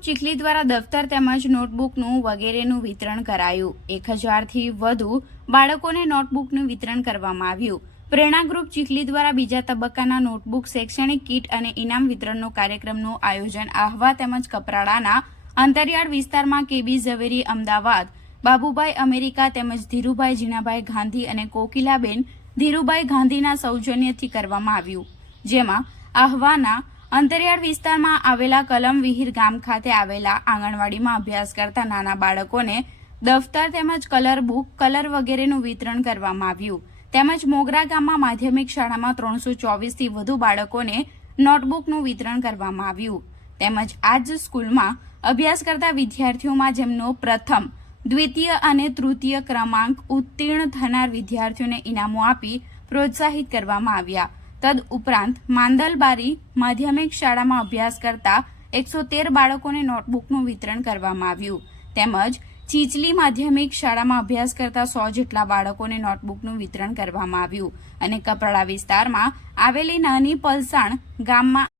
Group Chikhli દ્વારા દફતર તેમજ નોટબુકનું વગેરેનું વિતરણ કરાયું। 1000થી વધુ બાળકોને નોટબુકનું વિતરણ કરવામાં આવ્યું। પ્રેરણા ગ્રુપ ચીખલી દ્વારા બીજા તબક્કાના નોટબુક, શૈક્ષણિક કીટ અને ઇનામ વિતરણનો કાર્યક્રમનું આયોજન આહવા તેમજ કપરાડાના અંતરિયાળ વિસ્તારમાં કેબી ઝવેરી અમદાવાદ, બાબુભાઈ અમેરિકા તેમજ ધીરુભાઈ જીણાભાઈ ગાંધી અને કોકિલાબેન ધીરુભાઈ ગાંધીના સૌજન્યથી કરવામાં આવ્યું, જેમાં આહવાના અંતરિયાળ વિસ્તારમાં આવેલા કલમ વિહીર ગામ ખાતે આવેલા આંગણવાડીમાં અભ્યાસ કરતા નાના બાળકોને દફતર તેમજ કલર બુક, કલર વગેરેનું વિતરણ કરવામાં આવ્યું। તેમજ મોગરા ગામમાં માધ્યમિક શાળામાં 324થી વધુ બાળકોને નોટબુકનું વિતરણ કરવામાં આવ્યું। તેમજ આ જ સ્કૂલમાં અભ્યાસ કરતા વિદ્યાર્થીઓમાં જેમનો પ્રથમ, દ્વિતીય અને તૃતીય ક્રમાંક ઉત્તીર્ણ થનાર વિદ્યાર્થીઓને ઇનામો આપી પ્રોત્સાહિત કરવામાં આવ્યા। તદ ઉપરાંત માંદલબારી માધ્યમિક શાળામાં અભ્યાસ કરતા 113 બાળકોને નોટબુકનું વિતરણ કરવામાં આવ્યું। તેમજ ચીચલી માધ્યમિક શાળામાં અભ્યાસ કરતા 100 જેટલા બાળકોને નોટબુકનું વિતરણ કરવામાં આવ્યું અને કપરાડા વિસ્તારમાં આવેલી નાની પલસાણ ગામમાં